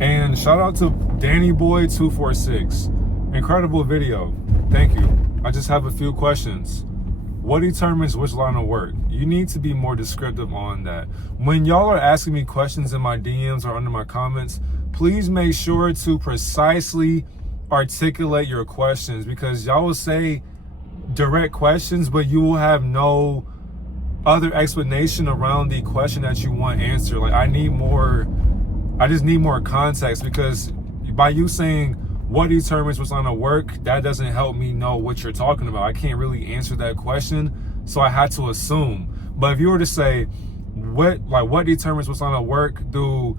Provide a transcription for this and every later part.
And shout out to Danny Boy 246. Incredible video. Thank you. I just have a few questions. What determines which line of work? You need to be more descriptive on that. When y'all are asking me questions in my DMs or under my comments, please make sure to precisely articulate your questions, because y'all will say direct questions, but you will have no other explanation around the question that you want answered. Like, I just need more context, because by you saying what determines what's on the work, that doesn't help me know what you're talking about. I can't really answer that question, so I had to assume. But if you were to say what determines what's on the work, do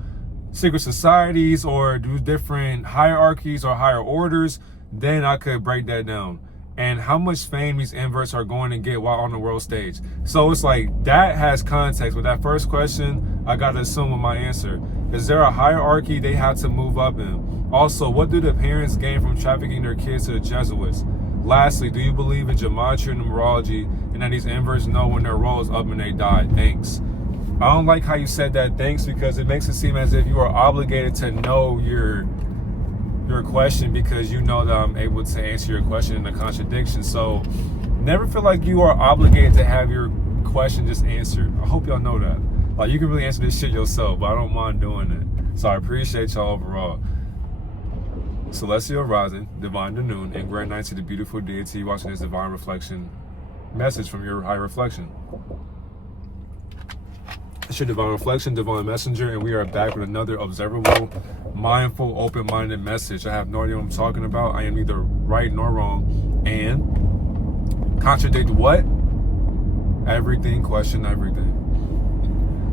secret societies or do different hierarchies or higher orders, then I could break that down. And how much fame these inverts are going to get while on the world stage. So it's like, that has context. With that first question, I got to assume with my answer. Is there a hierarchy they have to move up in? Also, what do the parents gain from trafficking their kids to the Jesuits? Lastly, do you believe in Gematria and numerology, and that these inverts know when their roll is up and they die? Thanks. I don't like how you said that thanks, because it makes it seem as if you are obligated to know your question because you know that I'm able to answer your question in a contradiction. So never feel like you are obligated to have your question just answered. I hope y'all know that. Like, you can really answer this shit yourself, but I don't mind doing it. So I appreciate y'all overall. Celestial Rising, Divine to Noon, and Great Night to the beautiful deity watching this divine reflection message from your high reflection. It's your divine reflection, divine messenger, and we are back with another observable, mindful, open-minded message. I have no idea what I'm talking about. I am neither right nor wrong. And contradict what? Everything, question everything.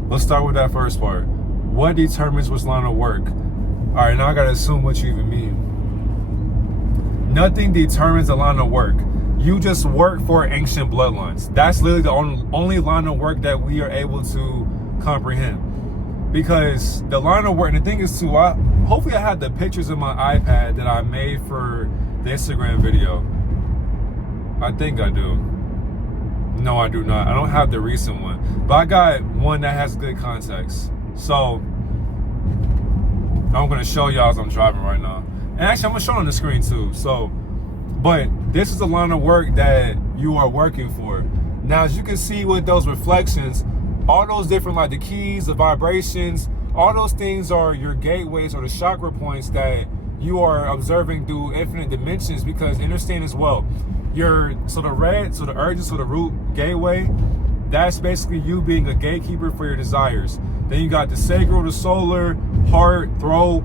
Let's start with that first part. What determines which line of work? All right, now I gotta assume what you even mean. Nothing determines the line of work. You just work for ancient bloodlines. That's literally the only line of work that we are able to comprehend. Because the line of work, and the thing is too, hopefully I have the pictures in my iPad that I made for the Instagram video. I think I do. No, I do not. I don't have the recent one, but I got one that has good context. So I'm gonna show y'all as I'm driving right now. And actually, I'm gonna show it on the screen too. So, but this is the line of work that you are working for. Now, as you can see with those reflections, all those different, like the keys, the vibrations, all those things are your gateways or the chakra points that you are observing through infinite dimensions. Because understand as well, so the red, so the urges, so the root gateway, that's basically you being a gatekeeper for your desires. Then you got the sacral, the solar, heart, throat,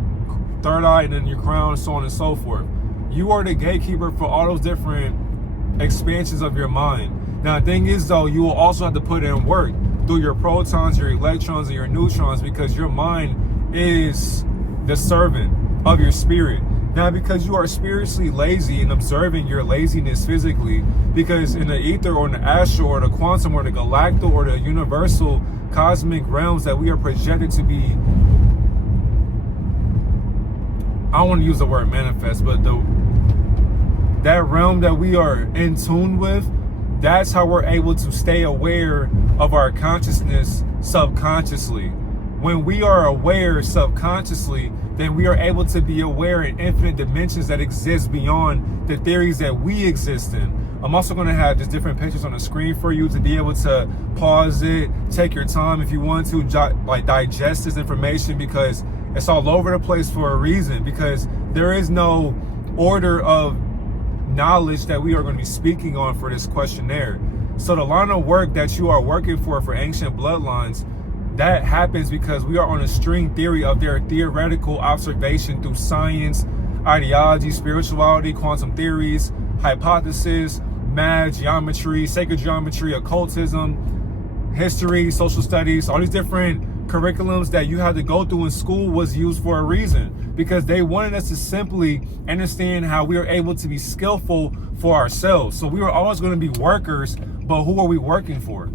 third eye, and then your crown, so on and so forth. You are the gatekeeper for all those different expansions of your mind. Now, the thing is, though, you will also have to put in work through your protons, your electrons, and your neutrons, because your mind is the servant of your spirit. Now, because you are spiritually lazy and observing your laziness physically, because in the ether or in the astral or the quantum or the galactal or the universal cosmic realms that we are projected to be, I don't want to use the word manifest, but that realm that we are in tune with, that's how we're able to stay aware of our consciousness subconsciously. When we are aware subconsciously, then we are able to be aware in infinite dimensions that exist beyond the theories that we exist in. I'm also going to have just different pictures on the screen for you to be able to pause it, take your time if you want to, like digest this information, because it's all over the place for a reason, because there is no order of knowledge that we are going to be speaking on for this questionnaire. So the line of work that you are working for ancient bloodlines, that happens because we are on a string theory of their theoretical observation through science, ideology, spirituality, quantum theories, hypothesis, math, geometry, sacred geometry, occultism, history, social studies. All these different curriculums that you had to go through in school was used for a reason, because they wanted us to simply understand how we are able to be skillful for ourselves. So we are always going to be workers, but who are we working for?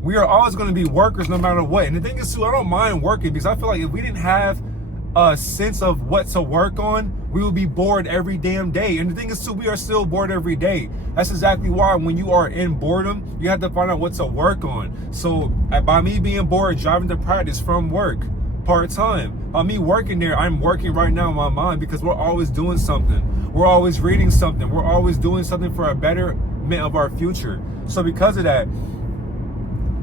We are always going to be workers no matter what. And the thing is too, I don't mind working, because I feel like if we didn't have a sense of what to work on, we would be bored every damn day. And the thing is too, we are still bored every day. That's exactly why when you are in boredom, you have to find out what to work on. So by me being bored, driving to practice from work part-time, me working there, I'm working right now in my mind because we're always doing something. We're always reading something. We're always doing something for a betterment of our future. So because of that,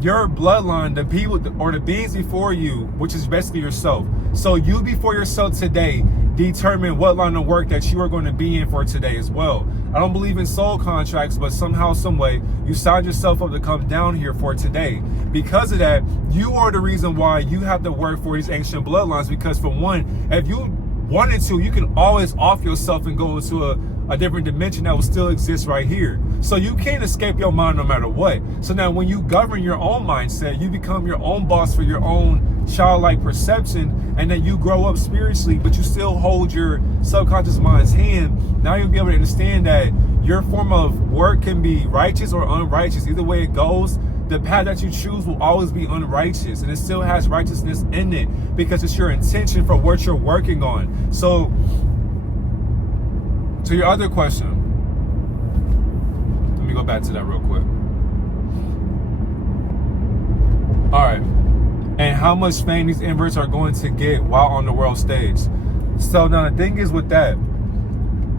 your bloodline, the people or the beings before you, which is basically yourself. So you before yourself today determine what line of work that you are going to be in for today as well. I don't believe in soul contracts, but somehow, some way, you signed yourself up to come down here for today. Because of that, you are the reason why you have to work for these ancient bloodlines. Because for one, if you wanted to, you can always off yourself and go into a different dimension that will still exist right here. So you can't escape your mind no matter what. So now when you govern your own mindset, you become your own boss for your own childlike perception, and then you grow up spiritually, but you still hold your subconscious mind's hand. Now you'll be able to understand that your form of work can be righteous or unrighteous. Either way it goes, the path that you choose will always be unrighteous, and it still has righteousness in it because it's your intention for what you're working on. So to your other question, let me go back to that real quick. All right. And how much fame these inverts are going to get while on the world stage. So now the thing is with that,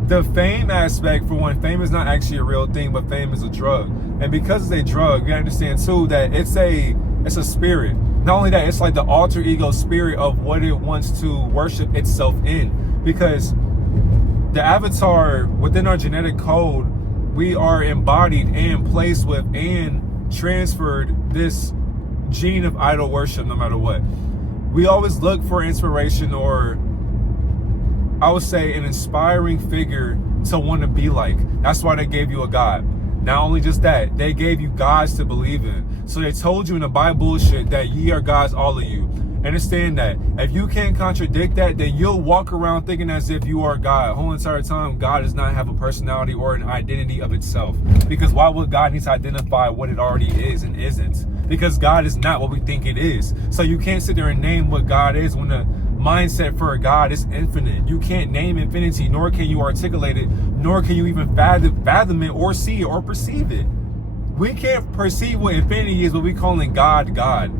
the fame aspect, for one, fame is not actually a real thing, but fame is a drug. And because it's a drug, you understand too that it's a spirit. Not only that, it's like the alter ego spirit of what it wants to worship itself in. Because the avatar within our genetic code, we are embodied and placed with and transferred this gene of idol worship no matter what. We always look for inspiration, or I would say an inspiring figure to want to be like. That's why they gave you a God. Not only just that, they gave you gods to believe in. So they told you in the Bible shit that ye are gods, all of you. Understand that. If you can't contradict that, then you'll walk around thinking as if you are God. The whole entire time, God does not have a personality or an identity of itself. Because why would God need to identify what it already is and isn't? Because God is not what we think it is. So you can't sit there and name what God is when the mindset for a God is infinite. You can't name infinity, nor can you articulate it, nor can you even fathom it or see it or perceive it. We can't perceive what infinity is, but we calling God God.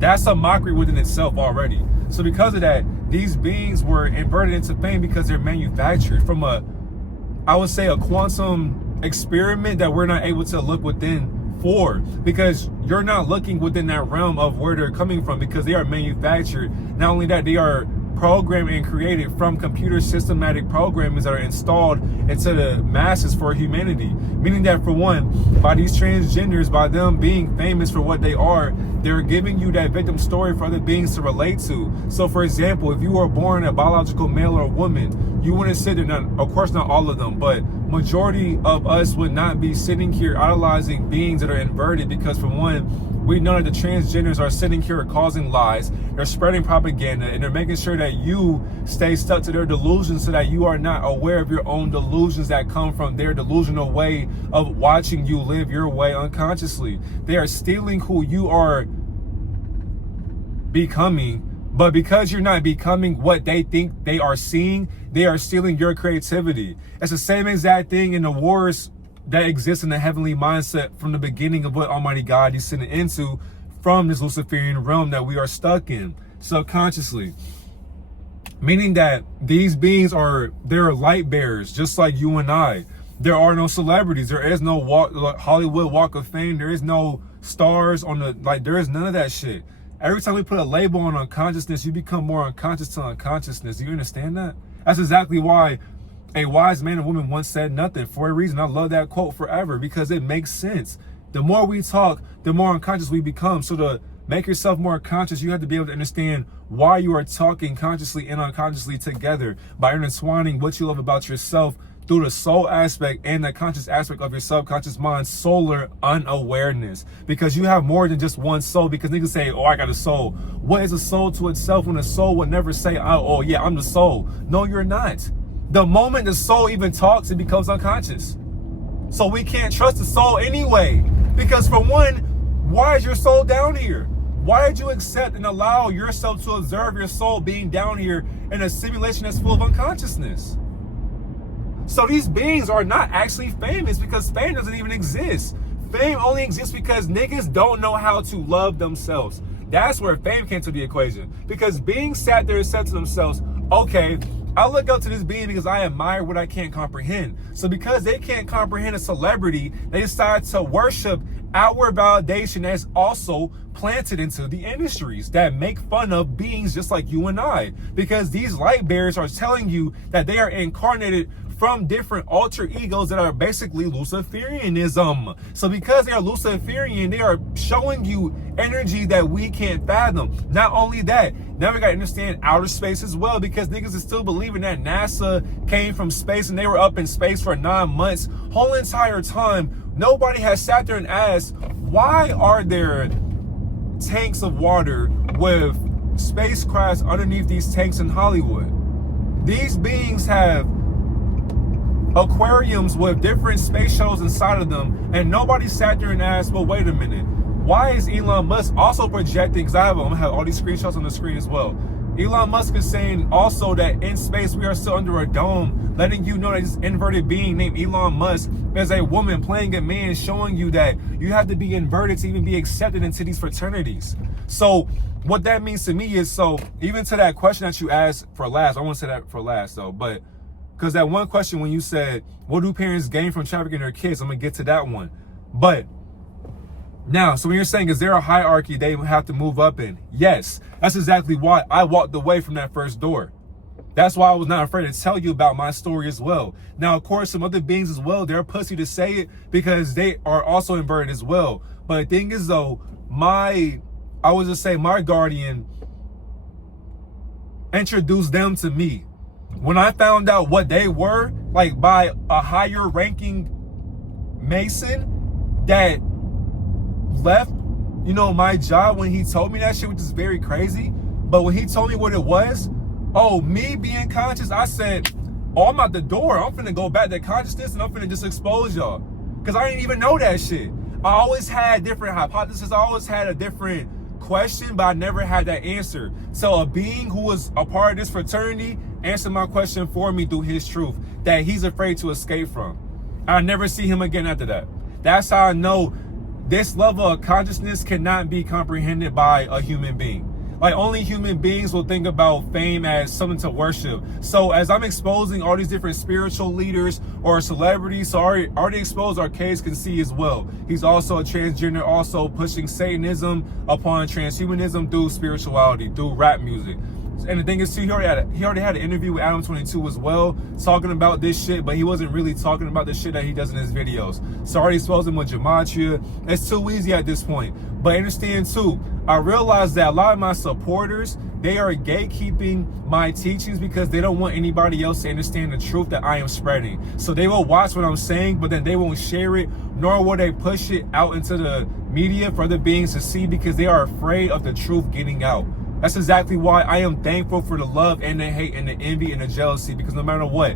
That's a mockery within itself already. So because of that, these beings were inverted into fame because they're manufactured from I would say a quantum experiment that we're not able to look within for, because you're not looking within that realm of where they're coming from, because they are manufactured. Not only that, they are programmed and created from computer systematic programs that are installed into the masses for humanity. Meaning that, for one, by these transgenders, by them being famous for what they are, they're giving you that victim story for other beings to relate to. So for example, if you were born a biological male or woman, you wouldn't sit there, of course not all of them, but majority of us would not be sitting here idolizing beings that are inverted, because for one, we know that the transgenders are sitting here causing lies, they're spreading propaganda, and they're making sure that you stay stuck to their delusions so that you are not aware of your own delusions that come from their delusional way of watching you live your way unconsciously. They are stealing who you are becoming, but because you're not becoming what they think they are seeing, they are stealing your creativity. It's the same exact thing in the wars that exists in the heavenly mindset from the beginning of what Almighty God is sending into from this Luciferian realm that we are stuck in subconsciously. Meaning that these beings they're light bearers, just like you and I. There are no celebrities. There is no Hollywood Walk of Fame. There is no stars on there is none of that shit. Every time we put a label on unconsciousness, you become more unconscious to unconsciousness. Do you understand that? That's exactly why a wise man and woman once said nothing, for a reason. I love that quote forever, because it makes sense. The more we talk, the more unconscious we become. So to make yourself more conscious, you have to be able to understand why you are talking consciously and unconsciously together, by intertwining what you love about yourself through the soul aspect and the conscious aspect of your subconscious mind, solar unawareness. Because you have more than just one soul. Because niggas say, oh, I got a soul. What is a soul to itself when a soul would never say, oh yeah, I'm the soul? No, you're not. The moment the soul even talks, it becomes unconscious. So we can't trust the soul anyway. Because for one, why is your soul down here? Why did you accept and allow yourself to observe your soul being down here in a simulation that's full of unconsciousness? So these beings are not actually famous, because fame doesn't even exist. Fame only exists because niggas don't know how to love themselves. That's where fame came to the equation. Because beings sat there and said to themselves, okay, I look up to this being because I admire what I can't comprehend. So because they can't comprehend a celebrity, they decide to worship outward validation that's also planted into the industries that make fun of beings just like you and I. Because these light bearers are telling you that they are incarnated from different alter egos that are basically Luciferianism. So because they are Luciferian, they are showing you energy that we can't fathom. Not only that, now we gotta understand outer space as well, because niggas is still believing that NASA came from space and they were up in space for 9 months. Whole entire time, nobody has sat there and asked, why are there tanks of water with spacecrafts underneath these tanks in Hollywood? These beings have aquariums with different space shuttles inside of them, and nobody sat there and asked, well, wait a minute, why is Elon Musk also projecting, because I'm gonna have all these screenshots on the screen as well. Elon Musk is saying also that in space we are still under a dome, letting you know that this inverted being named Elon Musk is a woman playing a man, showing you that you have to be inverted to even be accepted into these fraternities. So what that means to me is, so even to that question that you asked for last, I won't say that for last though, but because that one question when you said, what do parents gain from trafficking their kids? I'm going to get to that one. But now, so when you're saying, is there a hierarchy they have to move up in? Yes, that's exactly why I walked away from that first door. That's why I was not afraid to tell you about my story as well. Now, of course, some other beings as well, they're pussy to say it because they are also inverted as well. But the thing is though, my guardian introduced them to me. When I found out what they were, like by a higher ranking Mason that left, you know, my job when he told me that shit, which is very crazy. But when he told me what it was, oh, me being conscious, I said, oh, I'm out the door. I'm finna go back to consciousness and I'm finna just expose y'all. Because I didn't even know that shit. I always had different hypotheses. I always had a different question, but I never had that answer. So a being who was a part of this fraternity answered my question for me through his truth that he's afraid to escape from. I never see him again after that. That's how I know this level of consciousness cannot be comprehended by a human being. Like, only human beings will think about fame as something to worship. So as I'm exposing all these different spiritual leaders or celebrities, so I already exposed Arcades can see as well. He's also a transgender, also pushing Satanism upon transhumanism through spirituality, through rap music. And the thing is too, he already had an interview with Adam 22 as well, talking about this shit, but he wasn't really talking about the shit that he does in his videos. So I already exposed him with Gematria. It's too easy at this point. But understand too, I realized that a lot of my supporters, they are gatekeeping my teachings because they don't want anybody else to understand the truth that I am spreading. So they will watch what I'm saying, but then they won't share it, nor will they push it out into the media for other beings to see because they are afraid of the truth getting out. That's exactly why I am thankful for the love and the hate and the envy and the jealousy, because no matter what,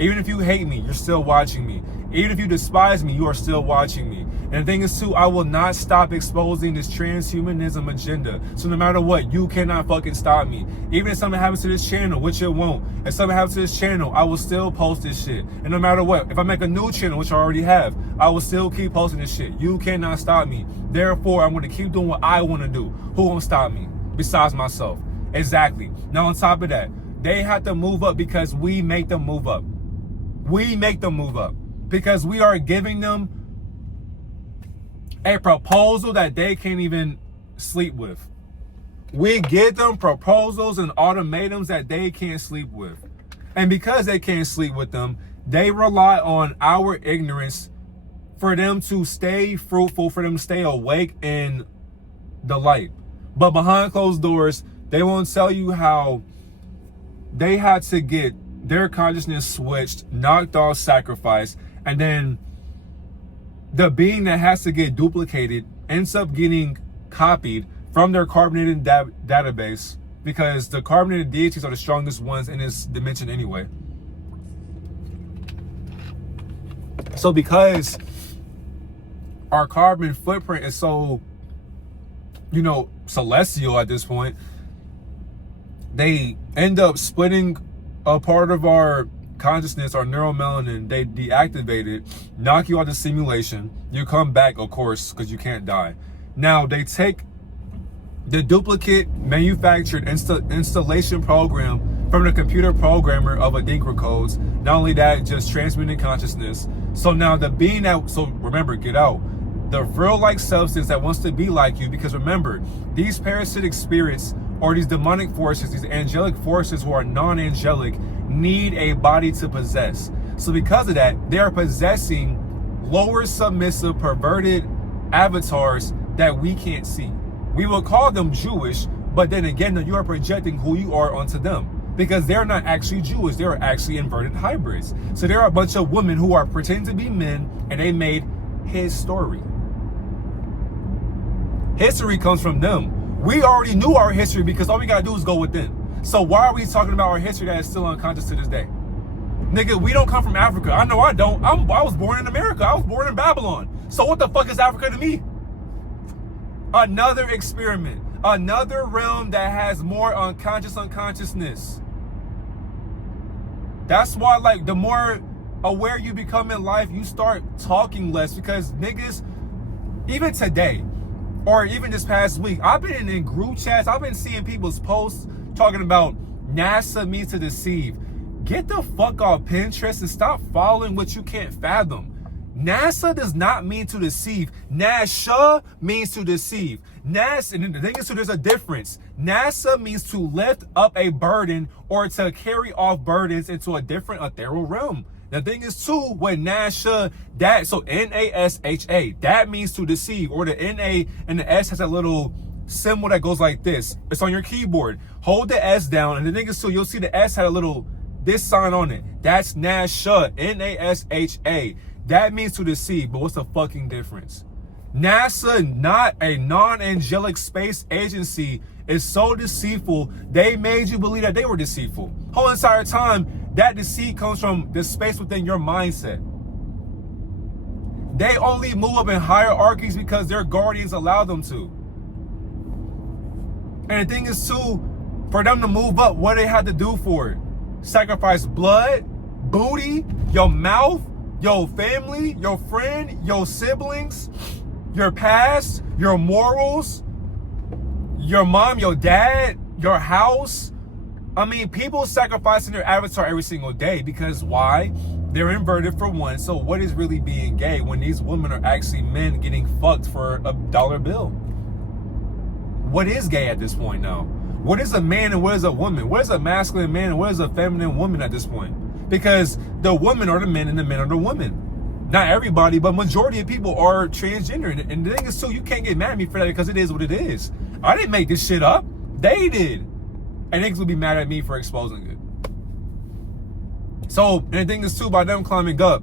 even if you hate me, you're still watching me. Even if you despise me, you are still watching me. And the thing is too, I will not stop exposing this transhumanism agenda. So no matter what, you cannot fucking stop me. Even if something happens to this channel, which it won't. If something happens to this channel, I will still post this shit. And no matter what, if I make a new channel, which I already have, I will still keep posting this shit. You cannot stop me. Therefore, I'm going to keep doing what I want to do. Who won't stop me? Besides myself. Exactly. Now on top of that, they have to move up because we make them move up. We make them move up because we are giving them a proposal that they can't even sleep with. We give them proposals and ultimatums that they can't sleep with. And because they can't sleep with them, they rely on our ignorance for them to stay fruitful, for them to stay awake in the light. But behind closed doors, they won't tell you how they had to get their consciousness switched, knocked off, sacrificed, and then the being that has to get duplicated ends up getting copied from their carbonated database, because the carbonated deities are the strongest ones in this dimension anyway. So because our carbon footprint is so, you know, celestial at this point, they end up splitting a part of our consciousness, our neuromelanin. They deactivate it, knock you out of simulation. You come back, of course, because you can't die. Now they take the duplicate manufactured installation program from the computer programmer of Adinkra codes. Not only that, just transmitting consciousness. So now the being that, so remember, get out. The real-like substance that wants to be like you, because remember, these parasitic spirits or these demonic forces, these angelic forces who are non-angelic, need a body to possess. So because of that, they are possessing lower, submissive, perverted avatars that we can't see. We will call them Jewish, but then again, you are projecting who you are onto them, because they're not actually Jewish. They are actually inverted hybrids. So there are a bunch of women who are pretending to be men, and they made his story. History comes from them. We already knew our history because all we gotta do is go within. So why are we talking about our history that is still unconscious to this day? Nigga, we don't come from Africa. I know I don't. I was born in America. I was born in Babylon. So what the fuck is Africa to me? Another experiment. Another realm that has more unconsciousness. That's why, like, the more aware you become in life, you start talking less, because niggas, even today, or even this past week, I've been in group chats, I've been seeing people's posts talking about NASA means to deceive. Get the fuck off Pinterest and stop following what you can't fathom. NASA does not mean to deceive. NASA means to deceive. NASA, and the thing is, so there's a difference. NASA means to lift up a burden or to carry off burdens into a different ethereal realm. The thing is too, when NASA, that, so N-A-S-H-A, that means to deceive, or the N-A and the S has a little symbol that goes like this. It's on your keyboard. Hold the S down, and the thing is too, you'll see the S had a little, this sign on it. That's NASA, N-A-S-H-A. That means to deceive, but what's the fucking difference? NASA, not a non-angelic space agency, is so deceitful, they made you believe that they were deceitful. Whole entire time, that deceit comes from the space within your mindset. They only move up in hierarchies because their guardians allow them to. And the thing is too, for them to move up, what they had to do for it? Sacrifice blood, booty, your mouth, your family, your friend, your siblings, your past, your morals, your mom, your dad, your house. I mean, people sacrificing their avatar every single day because why? They're inverted for one. So what is really being gay when these women are actually men getting fucked for $1 bill? What is gay at this point now? What is a man and what is a woman? What is a masculine man and what is a feminine woman at this point? Because the women are the men and the men are the women. Not everybody, but majority of people are transgender. And the thing is too, you can't get mad at me for that because it is what it is. I didn't make this shit up. They did. And niggas will be mad at me for exposing it. So, and the thing is too, by them climbing up,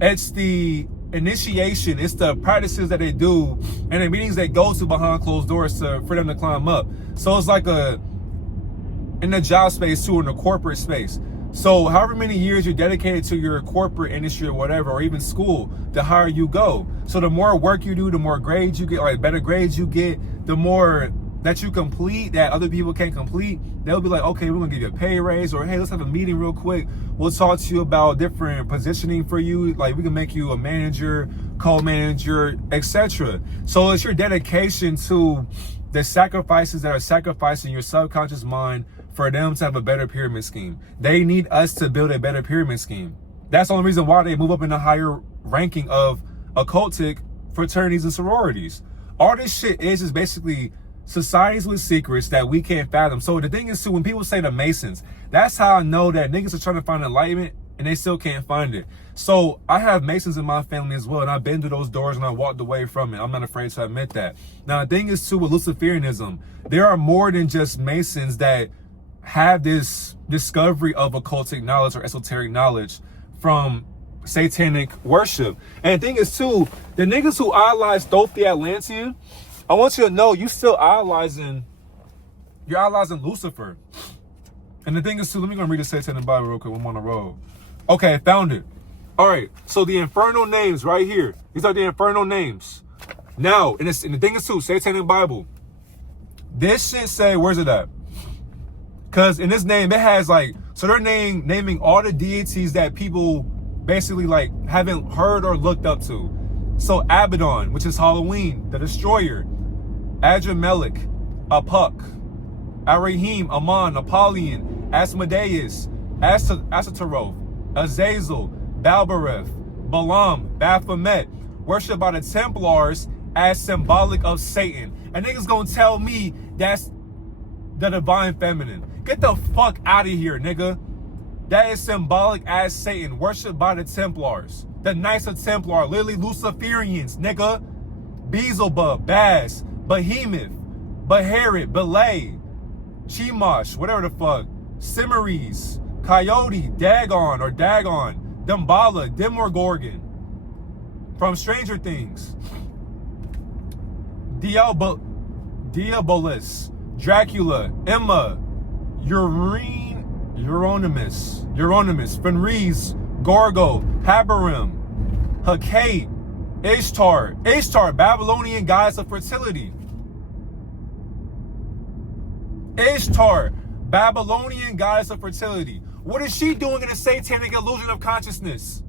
it's the initiation, it's the practices that they do and the meetings they go to behind closed doors for them to climb up. So it's like in the job space too, in the corporate space. So however many years you're dedicated to your corporate industry or whatever, or even school, the higher you go. So the more work you do, the more grades you get, or better grades you get, the more that you complete that other people can't complete, they'll be like, okay, we're gonna give you a pay raise, or hey, let's have a meeting real quick. We'll talk to you about different positioning for you. Like we can make you a manager, co-manager, etc. So it's your dedication to the sacrifices that are sacrificing your subconscious mind for them to have a better pyramid scheme. They need us to build a better pyramid scheme. That's the only reason why they move up in the higher ranking of occultic fraternities and sororities. All this shit is basically societies with secrets that we can't fathom. So the thing is too, when people say the Masons, that's how I know that niggas are trying to find enlightenment and they still can't find it. So I have Masons in my family as well, and I've been through those doors and I walked away from it. I'm not afraid to admit that. Now the thing is too, with Luciferianism, there are more than just Masons that have this discovery of occultic knowledge or esoteric knowledge from satanic worship. And the thing is too, the niggas who idolize Thoth the Atlantean, I want you to know you're idolizing Lucifer. And the thing is too, let me go read the satanic Bible real quick. I'm on the road. Okay, I found it. All right, so the infernal names right here. These are the infernal names. Now, and the thing is too, satanic Bible. This shit say, where's it at? Because in this name, it has like, so they're naming all the deities that people basically like haven't heard or looked up to. So Abaddon, which is Halloween, the Destroyer, Adramelech, Apuk, Arahim, Aman, Apollyon, Asmodeus, Asataroth, Azazel, Balbereth, Balaam, Baphomet, worshipped by the Templars as symbolic of Satan. And niggas gonna tell me that's the divine feminine. Get the fuck out of here, nigga. That is symbolic as Satan, worshipped by the Templars. The Knights of Templar, literally Luciferians, nigga. Beelzebub, Baz, Behemoth, Beherit, Belay, Chemosh, whatever the fuck, Cimmerius, Coyote, Dagon or Dagon, Damballa, Demogorgon, from Stranger Things, Diabolus, Dracula, Emma, Euronymous, Fenris, Gorgo, Habarim, Hecate, Ishtar, Babylonian goddess of fertility. Ishtar, Babylonian goddess of fertility. What is she doing in a satanic illusion of consciousness?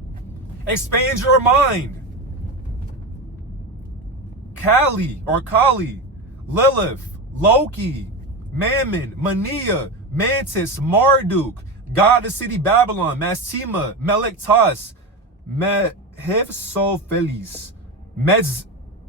Expand your mind. Kali, Lilith, Loki, Mammon, Mania, Mantis, Marduk, God of City Babylon, Mastema, Melektas, Mephistopheles,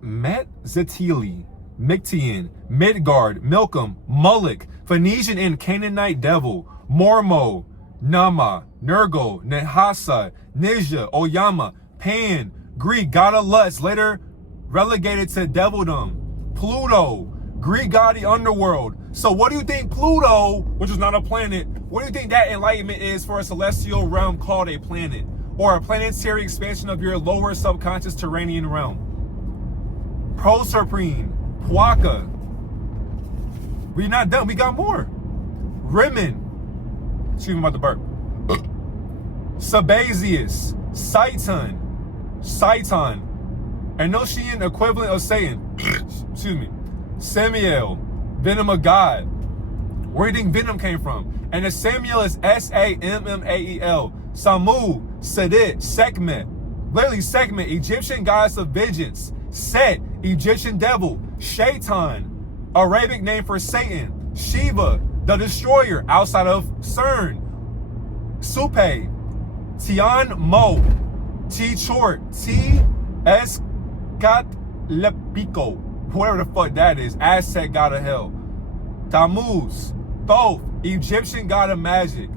Metzetili, Mictian, Midgard, Milcom, Moloch, Phoenician and Canaanite devil, Mormo, Nama, Nergal, Nehasa, Nija, Oyama, Pan, Greek god of lust, later relegated to devilдom, Pluto, Greek god of the underworld. So what do you think Pluto, which is not a planet, what do you think that enlightenment is for a celestial realm called a planet? Or a planetary expansion of your lower subconscious terranean realm? Proserpine, Puaka. We're not done, we got more. Rimmon, excuse me about the burp. Sabazius, Saiton, Enochian equivalent of Satan. Excuse me. Samael, Venom of God. Where do you think Venom came from? And the Samael is Sammael. Samu, Sedit, Sekhmet. Literally Sekhmet, Egyptian goddess of vengeance. Set, Egyptian devil. Shaitan, Arabic name for Satan. Shiva, the destroyer, outside of CERN. Supe, Tian Mo, T Chort, T Escatlepico, whatever the fuck that is, Aztec god of hell. Tammuz, Thoth, Egyptian god of magic.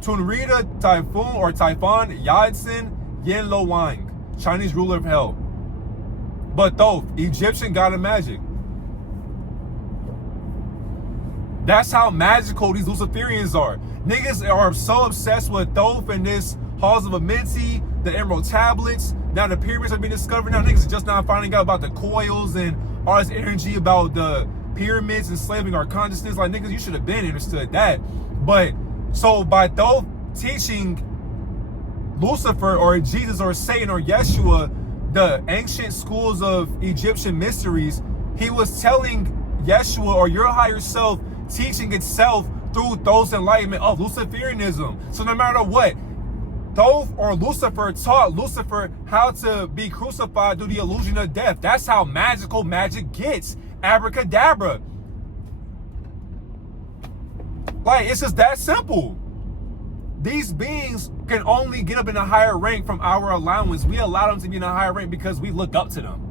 Tunrita, Typhon, Yadsin, Yen Lo Wang, Chinese ruler of hell. But Thoth, Egyptian god of magic. That's how magical these Luciferians are. Niggas are so obsessed with Thoth and this Halls of Amenti, the Emerald Tablets. Now the pyramids are being discovered. Now niggas are just now finding out about the coils and all this energy about the pyramids enslaving our consciousness. Like, niggas, you should have been understood that. But so by Thoth teaching Lucifer or Jesus or Satan or Yeshua the ancient schools of Egyptian mysteries, he was telling Yeshua or your higher self teaching itself through Thoth's enlightenment of Luciferianism. So no matter what, Thoth or Lucifer taught Lucifer how to be crucified through the illusion of death. That's how magical magic gets. Abracadabra. Like, it's just that simple. These beings can only get up in a higher rank from our allowance. We allow them to be in a higher rank because we look up to them.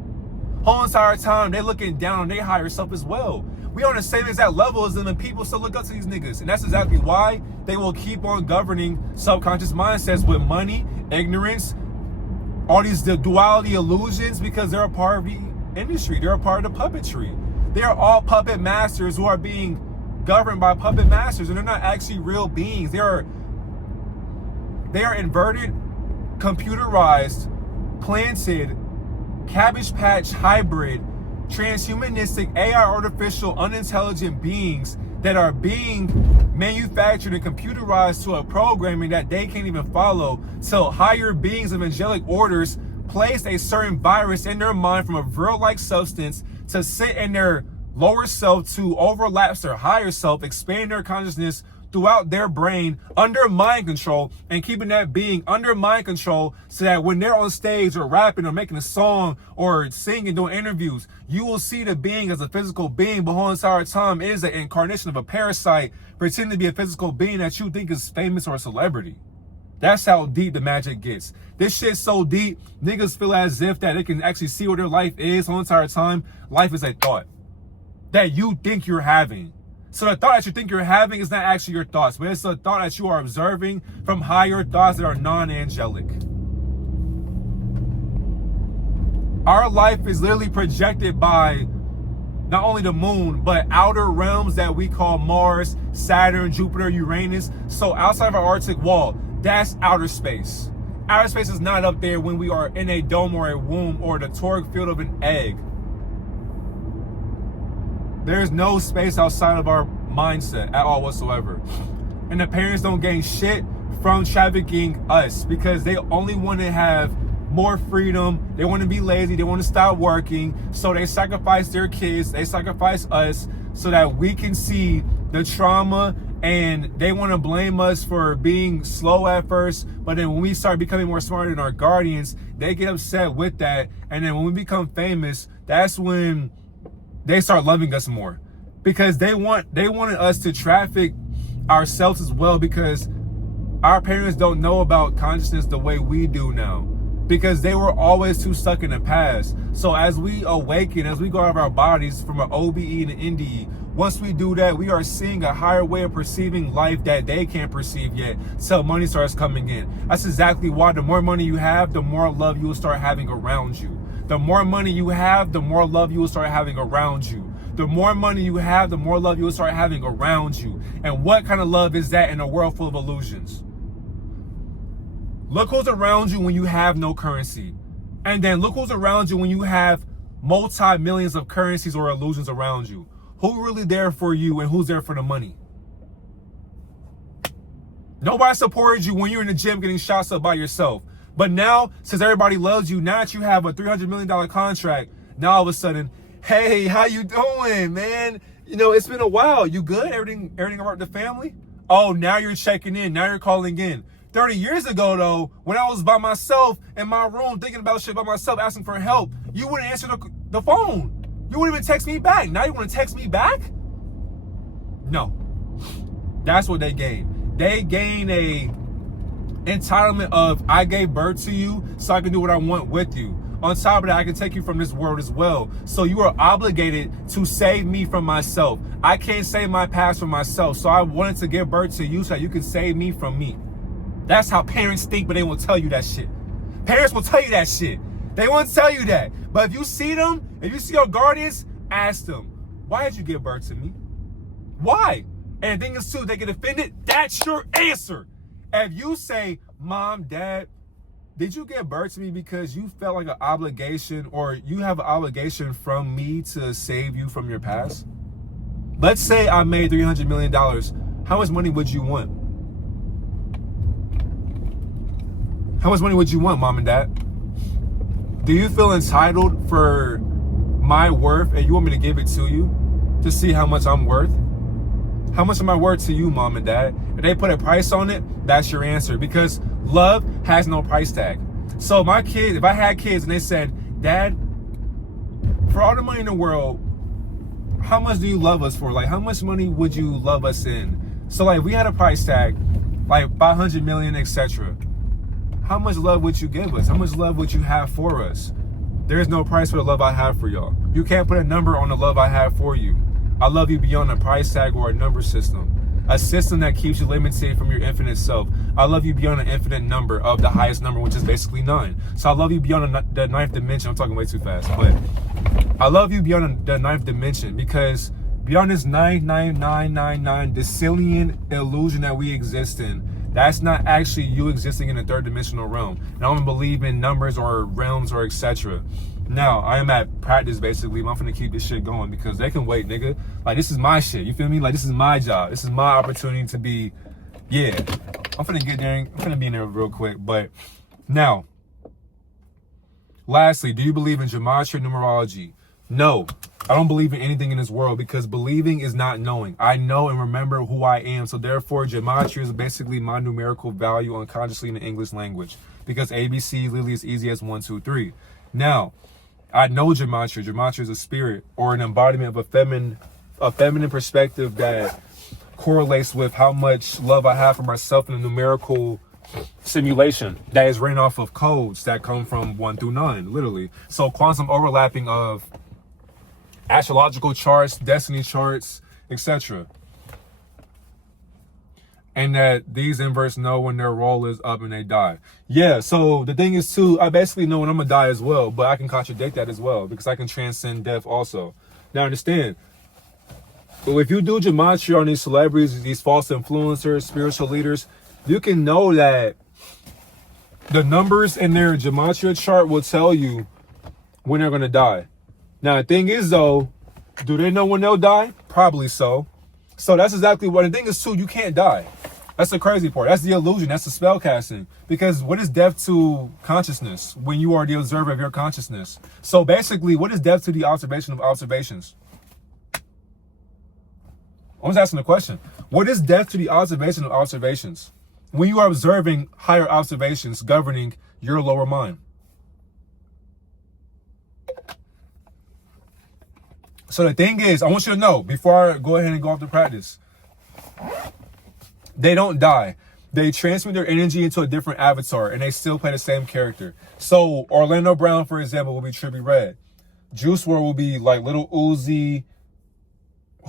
Whole entire time, they're looking down on their higher self as well. We on the same exact level as them, and people still look up to these niggas. And that's exactly why they will keep on governing subconscious mindsets with money, ignorance, all these duality illusions, because they're a part of the industry. They're a part of the puppetry. They are all puppet masters who are being governed by puppet masters, and they're not actually real beings. They are inverted, computerized, planted, Cabbage Patch hybrid, transhumanistic, AI artificial, unintelligent beings that are being manufactured and computerized to a programming that they can't even follow, till higher beings of angelic orders placed a certain virus in their mind from a virile-like substance to sit in their lower self to overlap their higher self, expand their consciousness through throughout their brain under mind control and keeping that being under mind control so that when they're on stage or rapping or making a song or singing, doing interviews, you will see the being as a physical being, but whole entire time is an incarnation of a parasite pretending to be a physical being that you think is famous or a celebrity. That's how deep the magic gets. This shit's so deep, niggas feel as if that they can actually see what their life is whole entire time. Life is a thought that you think you're having. So the thought that you think you're having is not actually your thoughts, but it's a thought that you are observing from higher thoughts that are non-angelic. Our life is literally projected by not only the moon, but outer realms that we call Mars, Saturn, Jupiter, Uranus. So outside of our Arctic wall, that's outer space. Outer space is not up there when we are in a dome or a womb or the toric field of an egg. There's no space outside of our mindset at all whatsoever. And the parents don't gain shit from trafficking us because they only want to have more freedom. They want to be lazy. They want to stop working. So they sacrifice their kids. They sacrifice us so that we can see the trauma, and they want to blame us for being slow at first. But then when we start becoming more smarter than our guardians, they get upset with that. And then when we become famous, that's when they start loving us more, because they wanted us to traffic ourselves as well, because our parents don't know about consciousness the way we do now, because they were always too stuck in the past. So as we awaken, as we go out of our bodies from an OBE to NDE, once we do that, we are seeing a higher way of perceiving life that they can't perceive yet, so money starts coming in. That's exactly why the more money you have, the more love you will start having around you. The more money you have, the more love you will start having around you. The more money you have, the more love you will start having around you. And what kind of love is that in a world full of illusions? Look who's around you when you have no currency. And then look who's around you when you have multi-millions of currencies or illusions around you. Who's really there for you and who's there for the money? Nobody supported you when you're in the gym getting shots up by yourself. But now, since everybody loves you, now that you have a $300 million contract, now all of a sudden, hey, how you doing, man? You know, it's been a while. You good? Everything all right with the family? Oh, now you're checking in. Now you're calling in. 30 years ago, though, when I was by myself in my room thinking about shit by myself, asking for help, you wouldn't answer the phone. You wouldn't even text me back. Now you want to text me back? No. That's what they gain. They gain a entitlement of, I gave birth to you so I can do what I want with you. On top of that, I can take you from this world as well. So you are obligated to save me from myself. I can't save my past from myself. So I wanted to give birth to you so that you can save me from me. That's how parents think, but they won't tell you that shit. Parents will tell you that shit. They won't tell you that. But if you see them, if you see your guardians, ask them, why did you give birth to me? Why? And the thing is too, they get offended. That's your answer. If you say, Mom, Dad, did you give birth to me because you felt like an obligation, or you have an obligation from me to save you from your past? Let's say I made $300 million. How much money would you want? How much money would you want, Mom and Dad? Do you feel entitled for my worth and you want me to give it to you to see how much I'm worth? How much am I worth to you, Mom and Dad? If they put a price on it, that's your answer, because love has no price tag. So my kids, if I had kids and they said, Dad, for all the money in the world, how much do you love us for? Like, how much money would you love us in? So like, if we had a price tag, like 500 million, etc. How much love would you give us? How much love would you have for us? There's no price for the love I have for y'all. You can't put a number on the love I have for you. I love you beyond a price tag or a number system. A system that keeps you limited from your infinite self. I love you beyond an infinite number of the highest number, which is basically 9. So I love you beyond the 9th dimension. I'm talking way too fast, but I love you beyond the 9th dimension, because beyond this 99999 decillion illusion that we exist in, that's not actually you existing in a third dimensional realm. And I don't believe in numbers or realms or etc. Now, I am at practice basically. I'm finna keep this shit going because they can wait, nigga. Like, this is my shit. You feel me? Like, this is my job. This is my opportunity to be, yeah. I'm finna get there. I'm finna be in there real quick. But now, lastly, do you believe in Gematria numerology? No. I don't believe in anything in this world because believing is not knowing. I know and remember who I am. So therefore, Gematria is basically my numerical value unconsciously in the English language because ABC literally is easy as 1, 2, 3. Now, I know Gematria. Gematria is a spirit or an embodiment of a feminine perspective that correlates with how much love I have for myself in a numerical simulation that is written off of codes that come from 1 through 9, literally. So quantum overlapping of astrological charts, destiny charts, etc. And that these inverts know when their roll is up and they die. Yeah, so the thing is too, I basically know when I'm gonna die as well, but I can contradict that as well because I can transcend death also. Now understand, if you do Gematria on these celebrities, these false influencers, spiritual leaders, you can know that the numbers in their Gematria chart will tell you when they're gonna die. Now, the thing is, though, do they know when they'll die? Probably so. So that's exactly what the thing is, too. You can't die. That's the crazy part. That's the illusion. That's the spell casting. Because what is death to consciousness when you are the observer of your consciousness? So basically, what is death to the observation of observations? I was asking the question. What is death to the observation of observations when you are observing higher observations governing your lower mind? So the thing is, I want you to know, before I go ahead and go off to practice, they don't die. They transmit their energy into a different avatar, and they still play the same character. So Orlando Brown, for example, will be Trippie Redd. Juice WRLD will be like Little Uzi,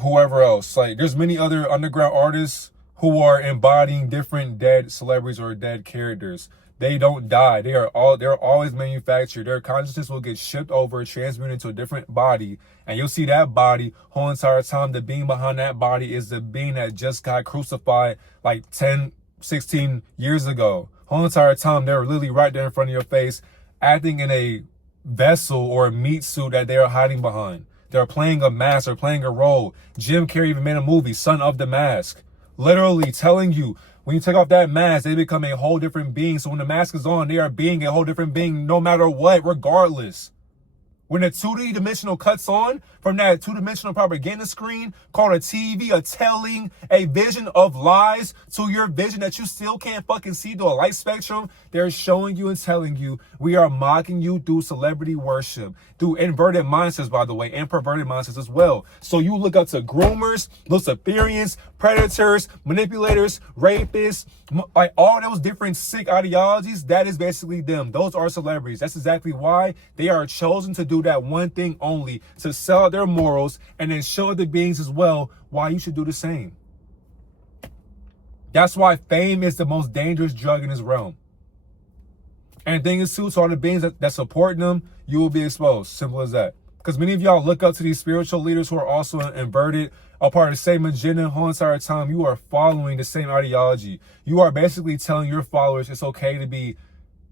whoever else. Like, there's many other underground artists who are embodying different dead celebrities or dead characters. They don't die. They're always manufactured. Their consciousness will get shipped over, transmuted into a different body, and you'll see that body whole entire time. The being behind that body is the being that just got crucified like 10, 16 years ago. Whole entire time they're literally right there in front of your face, acting in a vessel or a meat suit that they are hiding behind. They're playing a mask or playing a role. Jim Carrey even made a movie, Son of the Mask, literally telling you, when you take off that mask, they become a whole different being. So when the mask is on, they are being a whole different being no matter what, regardless. When the 2D dimensional cuts on from that 2-dimensional propaganda screen called a TV, a telling, a vision of lies to your vision that you still can't fucking see through a light spectrum, they're showing you and telling you we are mocking you through celebrity worship, through inverted mindsets, by the way, and perverted mindsets as well. So you look up to groomers, Luciferians, predators, manipulators, rapists, like all those different sick ideologies, that is basically them. Those are celebrities. That's exactly why they are chosen to do that one thing only, to sell out their morals and then show other beings as well why you should do the same. That's why fame is the most dangerous drug in this realm. And the thing is too, so all the beings that support them, you will be exposed. Simple as that. Because many of y'all look up to these spiritual leaders who are also inverted, a part of the same agenda. Whole entire time you are following the same ideology. You are basically telling your followers it's okay to be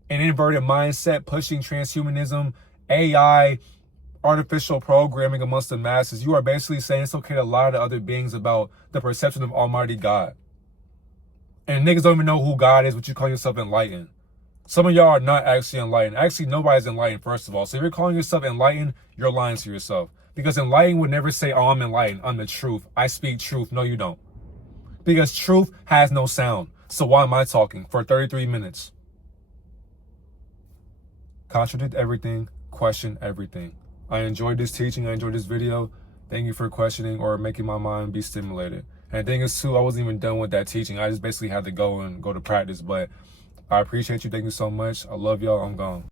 an inverted mindset, pushing transhumanism, AI, artificial programming amongst the masses. You are basically saying it's okay to lie to other beings about the perception of Almighty God. And niggas don't even know who God is, but you call yourself enlightened. Some of y'all are not actually enlightened. Actually, nobody's enlightened, first of all. So if you're calling yourself enlightened, you're lying to yourself. Because enlightened would never say, oh, I'm enlightened, I'm the truth, I speak truth. No, you don't. Because truth has no sound. So why am I talking for 33 minutes? Contradict everything, question everything. I enjoyed this teaching, I enjoyed this video. Thank you for questioning or making my mind be stimulated. And the thing is too, I wasn't even done with that teaching. I just basically had to go to practice. But I appreciate you. Thank you so much. I love y'all. I'm gone.